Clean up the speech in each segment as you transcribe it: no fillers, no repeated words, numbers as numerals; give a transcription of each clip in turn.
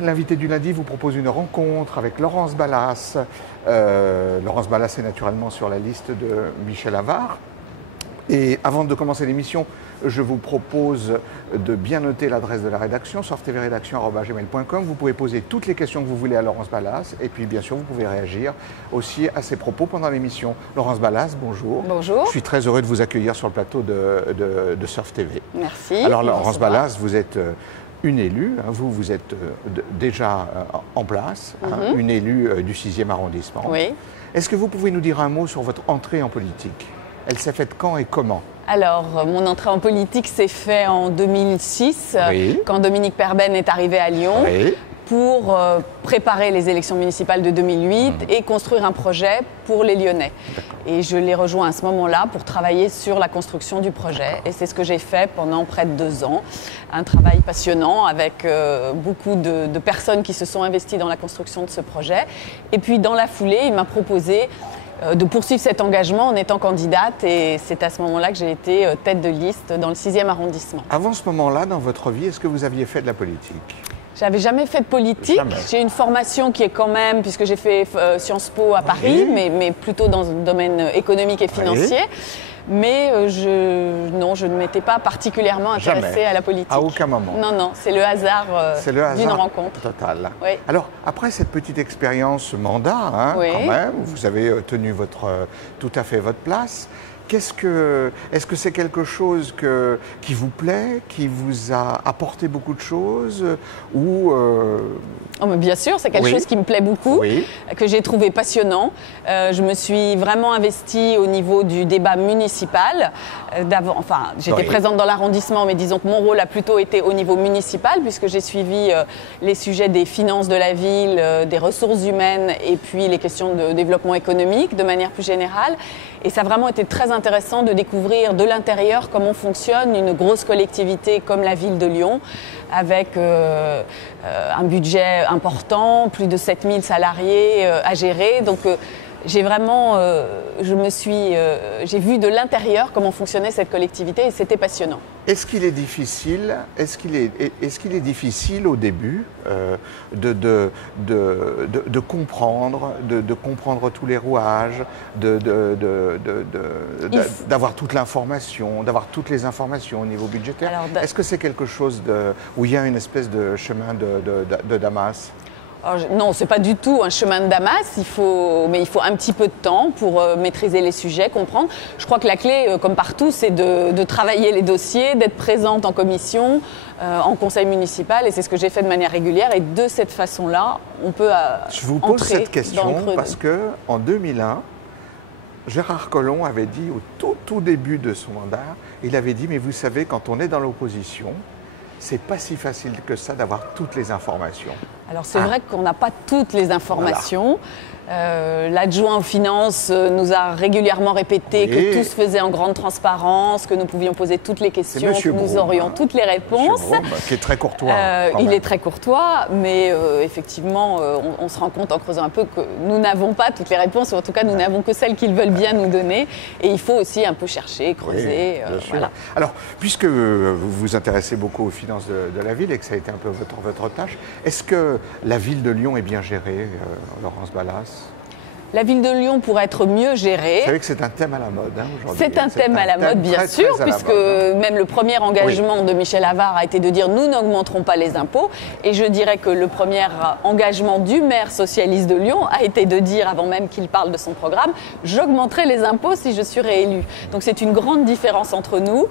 l'invité du lundi vous propose une rencontre avec Laurence Ballas. Laurence Ballas est naturellement sur la liste de Michel Avare. Et avant de commencer l'émission, je vous propose de bien noter l'adresse de la rédaction, softvrédaction@gmail.com. Vous pouvez poser toutes les questions que vous voulez à Laurence Ballas. Et puis, bien sûr, vous pouvez réagir aussi à ses propos pendant l'émission. Laurence Ballas, bonjour. Bonjour. Je suis très heureux de vous accueillir sur le plateau de Surf TV. Merci. Alors, Laurence Ballas, vous êtes une élue. Vous êtes déjà en place, une élue du 6e arrondissement. Oui. Est-ce que vous pouvez nous dire un mot sur votre entrée en politique ? Elle s'est faite quand et comment ? Alors, mon entrée en politique s'est faite en 2006, Oui. quand Dominique Perben est arrivé à Lyon, Oui. pour préparer les élections municipales de 2008 et construire un projet pour les Lyonnais. Et je l'ai rejoint à ce moment-là pour travailler sur la construction du projet. Et c'est ce que j'ai fait pendant près de 2 ans. Un travail passionnant avec beaucoup de personnes qui se sont investies dans la construction de ce projet. Et puis, dans la foulée, il m'a proposé de poursuivre cet engagement en étant candidate, et c'est à ce moment-là que j'ai été tête de liste dans le 6e arrondissement. Avant ce moment-là, dans votre vie, est-ce que vous aviez fait de la politique ? J'avais jamais fait de politique. Jamais. J'ai une formation qui est quand même, puisque j'ai fait Sciences Po à Paris, mais plutôt dans le domaine économique et financier. Mais je ne m'étais pas particulièrement intéressée à la politique. À aucun moment. Non, non, c'est le hasard d'une rencontre. Total. Oui. Alors, après cette petite expérience mandat, Oui. quand même, vous avez tenu tout à fait votre place. Est-ce que c'est quelque chose qui vous plaît, qui vous a apporté beaucoup de choses ou Oh, mais bien sûr, c'est quelque chose qui me plaît beaucoup, que j'ai trouvé passionnant. Je me suis vraiment investie au niveau du débat municipal. J'étais présente dans l'arrondissement, mais disons que mon rôle a plutôt été au niveau municipal, puisque j'ai suivi les sujets des finances de la ville, des ressources humaines et puis les questions de développement économique de manière plus générale. Et ça a vraiment été très intéressant de découvrir de l'intérieur comment fonctionne une grosse collectivité comme la ville de Lyon, avec un budget important, plus de 7000 salariés à gérer. Donc j'ai vraiment, j'ai vu de l'intérieur comment fonctionnait cette collectivité, et c'était passionnant. Est-ce qu'il est difficile, au début de comprendre, de comprendre tous les rouages, d'avoir toute l'information, d'avoir toutes les informations au niveau budgétaire? Est-ce que c'est quelque chose où il y a une espèce de chemin de Damas? Non, ce n'est pas du tout un chemin de Damas, mais il faut un petit peu de temps pour maîtriser les sujets, comprendre. Je crois que la clé, comme partout, c'est de travailler les dossiers, d'être présente en commission, en conseil municipal, et c'est ce que j'ai fait de manière régulière, et de cette façon-là, on peut Je vous pose cette question parce qu'en 2001, Gérard Collomb avait dit au tout début de son mandat, il avait dit « mais vous savez, quand on est dans l'opposition, c'est pas si facile que ça d'avoir toutes les informations. » Alors c'est vrai qu'on n'a pas toutes les informations. L'adjoint aux finances nous a régulièrement répété que tout se faisait en grande transparence, que nous pouvions poser toutes les questions, que nous aurions toutes les réponses. Monsieur Brome, qui est très courtois. Il est très courtois, mais effectivement, on se rend compte en creusant un peu que nous n'avons pas toutes les réponses, ou en tout cas nous n'avons que celles qu'ils veulent bien nous donner. Et il faut aussi un peu chercher, creuser. Voilà. Alors, puisque vous vous intéressez beaucoup aux finances de la ville et que ça a été un peu votre tâche, est-ce que la ville de Lyon est bien gérée, Laurence Ballas? La ville de Lyon pourrait être mieux gérée. Vous savez que c'est un thème à la mode aujourd'hui. C'est un thème à la mode, bien sûr, puisque même le premier engagement de Michel Avare a été de dire « nous n'augmenterons pas les impôts ». Et je dirais que le premier engagement du maire socialiste de Lyon a été de dire, avant même qu'il parle de son programme, « j'augmenterai les impôts si je suis réélu ». Donc c'est une grande différence entre nous.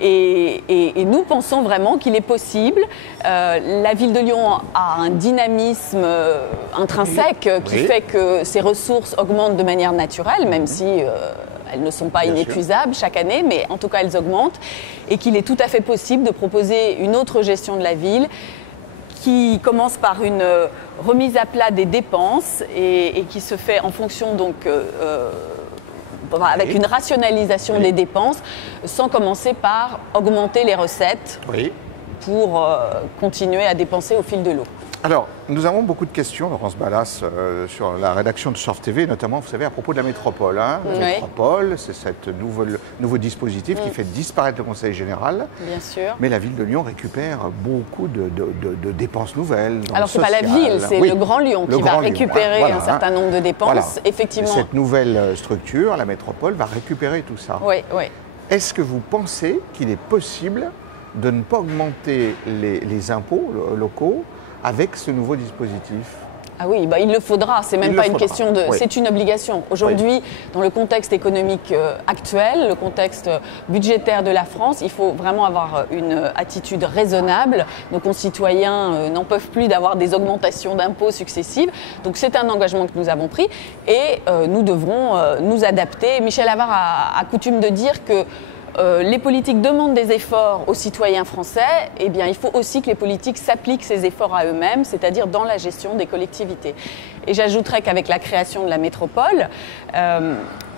Et nous pensons vraiment qu'il est possible. La ville de Lyon a un dynamisme intrinsèque qui fait que ses ressources augmentent de manière naturelle, même si elles ne sont pas inépuisables chaque année, mais en tout cas elles augmentent, et qu'il est tout à fait possible de proposer une autre gestion de la ville qui commence par une remise à plat des dépenses et qui se fait en fonction avec une rationalisation des dépenses, sans commencer par augmenter les recettes pour continuer à dépenser au fil de l'eau. Alors, nous avons beaucoup de questions, Laurence Ballas, sur la rédaction de Surf TV, notamment, vous savez, à propos de la métropole. Hein. La métropole, c'est ce nouveau dispositif qui fait disparaître le Conseil général. Bien sûr. Mais la ville de Lyon récupère beaucoup de dépenses nouvelles. Alors, ce n'est pas la ville, c'est le Grand Lyon qui va récupérer un certain nombre de dépenses. Voilà. Effectivement. Cette nouvelle structure, la métropole, va récupérer tout ça. Oui, oui. Est-ce que vous pensez qu'il est possible de ne pas augmenter les impôts locaux avec ce nouveau dispositif? Ah oui, il le faudra, c'est même pas une question de... C'est une obligation. Aujourd'hui, dans le contexte économique actuel, le contexte budgétaire de la France, il faut vraiment avoir une attitude raisonnable. Nos concitoyens n'en peuvent plus d'avoir des augmentations d'impôts successives. Donc c'est un engagement que nous avons pris et nous devrons nous adapter. Michel Avart a coutume de dire que les politiques demandent des efforts aux citoyens français, eh bien, il faut aussi que les politiques s'appliquent ces efforts à eux-mêmes, c'est-à-dire dans la gestion des collectivités. Et j'ajouterais qu'avec la création de la métropole,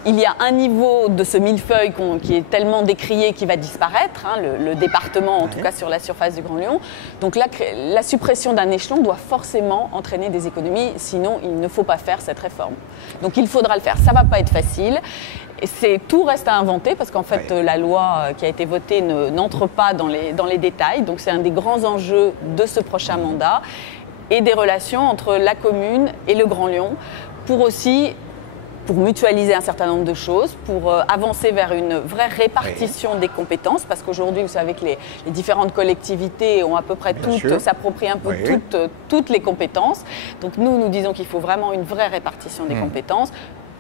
il y a un niveau de ce millefeuille qui est tellement décrié qui va disparaître, hein, le département en tout cas sur la surface du Grand Lyon. Donc la suppression d'un échelon doit forcément entraîner des économies, sinon il ne faut pas faire cette réforme. Donc il faudra le faire, ça ne va pas être facile. Tout reste à inventer parce qu'en fait la loi qui a été votée n'entre pas dans les détails. Donc c'est un des grands enjeux de ce prochain mandat et des relations entre la commune et le Grand Lyon pour mutualiser un certain nombre de choses, pour avancer vers une vraie répartition des compétences, parce qu'aujourd'hui, vous savez que les différentes collectivités ont à peu près s'approprient un peu toutes les compétences. Donc nous disons qu'il faut vraiment une vraie répartition des compétences,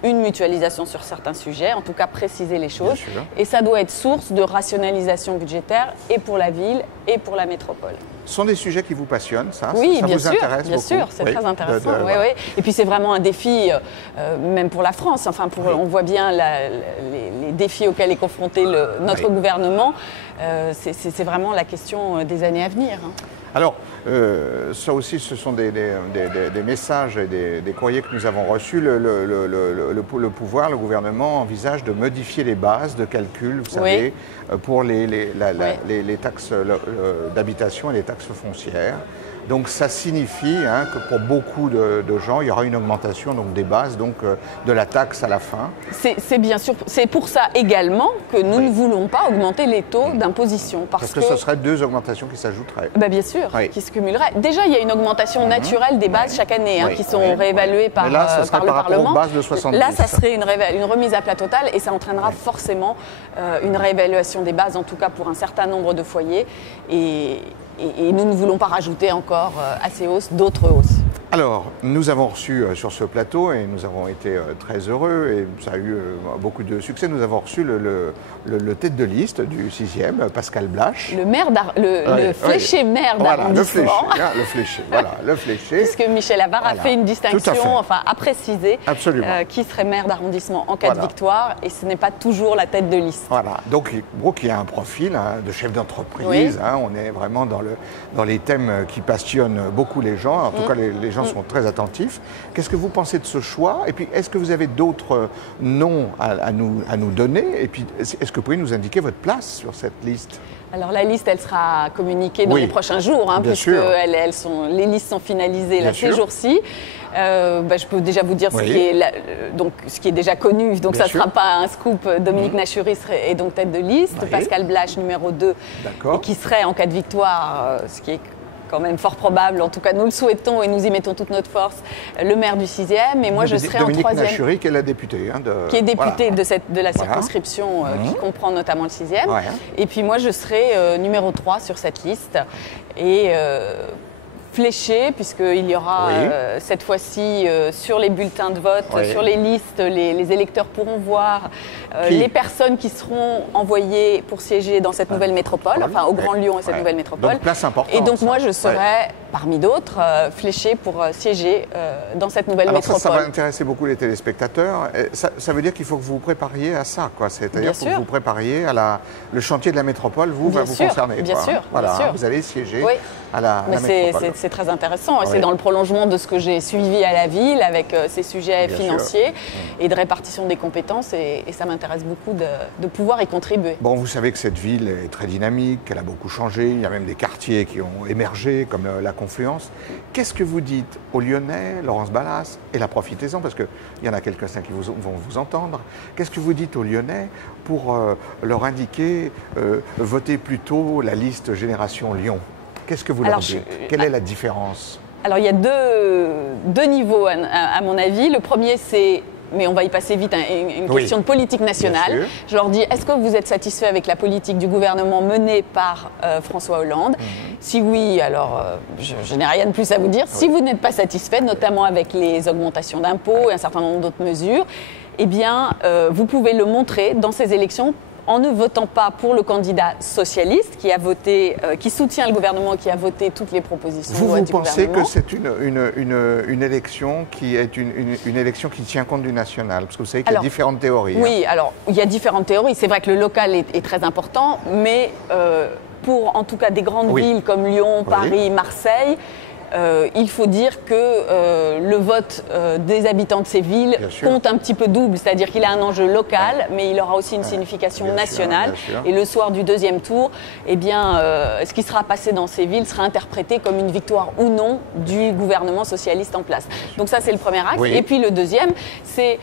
une mutualisation sur certains sujets, en tout cas préciser les choses. Et ça doit être source de rationalisation budgétaire et pour la ville et pour la métropole. Ce sont des sujets qui vous passionnent, ça? Oui, ça bien vous sûr, intéresse bien beaucoup? sûr, c'est très intéressant. Oui. Et puis c'est vraiment un défi, même pour la France. Enfin, on voit bien les défis auxquels est confronté notre gouvernement. C'est vraiment la question des années à venir. Hein. Alors, ça aussi, ce sont des messages et des courriers que nous avons reçus. Le pouvoir, le gouvernement envisage de modifier les bases de calcul, vous savez, pour les taxes d'habitation et les taxes foncières. Donc ça signifie que pour beaucoup de gens, il y aura une augmentation des bases, de la taxe à la fin. C'est bien sûr, c'est pour ça également que nous ne voulons pas augmenter les taux d'imposition. Parce que ce seraient deux augmentations qui s'ajouteraient. Bien sûr, qui se cumuleraient. Déjà, il y a une augmentation naturelle des bases chaque année, qui sont réévaluées par le Parlement. Aux bases de 70. Là, ça serait une remise à plat totale et ça entraînera forcément une réévaluation des bases, en tout cas pour un certain nombre de foyers. Et nous ne voulons pas rajouter encore à ces hausses d'autres hausses. Alors, nous avons reçu sur ce plateau, et nous avons été très heureux, et ça a eu beaucoup de succès, nous avons reçu le tête de liste du 6e, Pascal Blache. Le fléché maire d'arrondissement. Voilà, le fléché. Puisque Michel Avart a fait une distinction, a précisé qui serait maire d'arrondissement en cas de victoire, et ce n'est pas toujours la tête de liste. Voilà, donc il y a un profil de chef d'entreprise, on est vraiment dans les thèmes qui passionnent beaucoup les gens, en tout cas les gens sont très attentifs. Qu'est-ce que vous pensez de ce choix? Et puis, est-ce que vous avez d'autres noms à nous donner? Et puis, est-ce que vous pouvez nous indiquer votre place sur cette liste? Alors la liste, elle sera communiquée dans les prochains jours, puisque les listes sont finalisées ces jours-ci. Je peux déjà vous dire ce qui est déjà connu, donc ça ne sera pas un scoop. Dominique Nachury est donc tête de liste, Pascal Blache numéro 2, et qui serait en cas de victoire, ce qui est quand même fort probable, en tout cas nous le souhaitons et nous y mettons toute notre force, le maire du 6e, et moi je serai en 3e. Dominique Nachury, qui est la députée. Qui est députée de la circonscription qui comprend notamment le 6e. Et puis moi je serai numéro 3 sur cette liste. Et fléché, puisqu'il y aura cette fois-ci sur les bulletins de vote, sur les listes, les électeurs pourront voir les personnes qui seront envoyées pour siéger dans cette nouvelle métropole, au Grand Lyon et cette nouvelle métropole. Donc place importante. Et donc moi je serai, parmi d'autres, fléché pour siéger dans cette nouvelle métropole. Ça va intéresser beaucoup les téléspectateurs. Ça veut dire qu'il faut que vous vous prépariez à ça, c'est-à-dire qu'il faut que vous prépariez à le chantier de la métropole, va vous concerner. Bien sûr. Vous allez siéger à la métropole. C'est très intéressant. C'est dans le prolongement de ce que j'ai suivi à la ville avec ces sujets financiers et de répartition des compétences. Et ça m'intéresse beaucoup de pouvoir y contribuer. Bon, vous savez que cette ville est très dynamique, qu'elle a beaucoup changé. Il y a même des quartiers qui ont émergé, comme la confluence. Qu'est-ce que vous dites aux Lyonnais, Laurence Ballas, et là profitez-en parce qu'il y en a quelques-uns qui vont vous entendre, qu'est-ce que vous dites aux Lyonnais pour leur indiquer votez plutôt la liste Génération Lyon? Qu'est-ce que vous leur dites? Quelle est la différence? Alors il y a deux niveaux à mon avis. Le premier c'est, mais on va y passer vite, une question de politique nationale. Je leur dis, est-ce que vous êtes satisfait avec la politique du gouvernement menée par François Hollande? Si oui, alors je n'ai rien de plus à vous dire. Si vous n'êtes pas satisfait, notamment avec les augmentations d'impôts et un certain nombre d'autres mesures, eh bien, vous pouvez le montrer dans ces élections en ne votant pas pour le candidat socialiste qui a voté, qui soutient le gouvernement, qui a voté toutes les propositions de loi du gouvernement. Vous pensez que c'est une élection qui est une élection qui tient compte du national? Parce que vous savez qu'il y a différentes théories. Oui, alors il y a différentes théories. C'est vrai que le local est très important, mais pour en tout cas des grandes villes comme Lyon, Paris, Marseille, il faut dire que le vote des habitants de ces villes compte un petit peu double, c'est-à-dire qu'il a un enjeu local, mais il aura aussi une signification nationale. Et le soir du deuxième tour, eh bien, ce qui sera passé dans ces villes sera interprété comme une victoire ou non du gouvernement socialiste en place. Donc ça, c'est le premier axe. Et puis le deuxième, c'est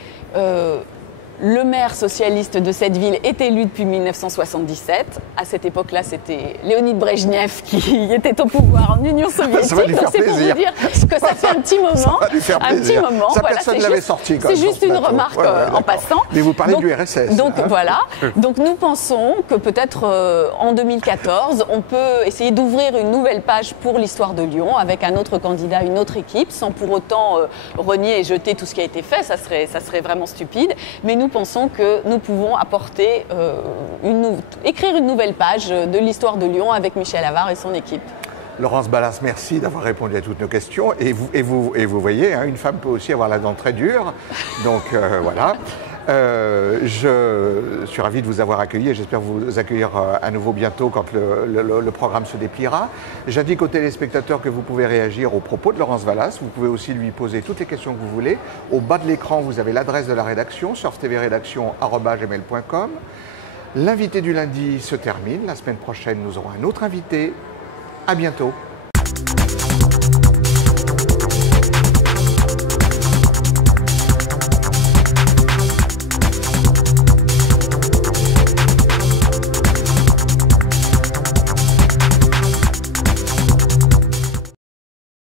le maire socialiste de cette ville est élu depuis 1977. À cette époque-là, c'était Léonid Brejnev qui était au pouvoir en Union soviétique. Donc c'est pour vous dire que ça fait un petit moment. Ça va lui faire plaisir. Un petit moment. Ça, voilà, personne ne l'avait sorti. C'est juste une remarque en passant. Mais vous parlez du RSS. Donc voilà. Donc nous pensons que peut-être en 2014, on peut essayer d'ouvrir une nouvelle page pour l'histoire de Lyon avec un autre candidat, une autre équipe, sans pour autant renier et jeter tout ce qui a été fait. Ça serait vraiment stupide. Mais nous pensons que nous pouvons apporter, écrire une nouvelle page de l'histoire de Lyon avec Michel Avare et son équipe. Laurence Ballas, merci d'avoir répondu à toutes nos questions. Et vous voyez, hein, une femme peut aussi avoir la dent très dure. Donc voilà. Je suis ravi de vous avoir accueilli et j'espère vous accueillir à nouveau bientôt quand le programme se dépliera. J'indique aux téléspectateurs que vous pouvez réagir aux propos de Laurence Ballas. Vous pouvez aussi lui poser toutes les questions que vous voulez. Au bas de l'écran, vous avez l'adresse de la rédaction, surftvredactions@gmail.com. L'invité du lundi se termine. La semaine prochaine, nous aurons un autre invité. À bientôt.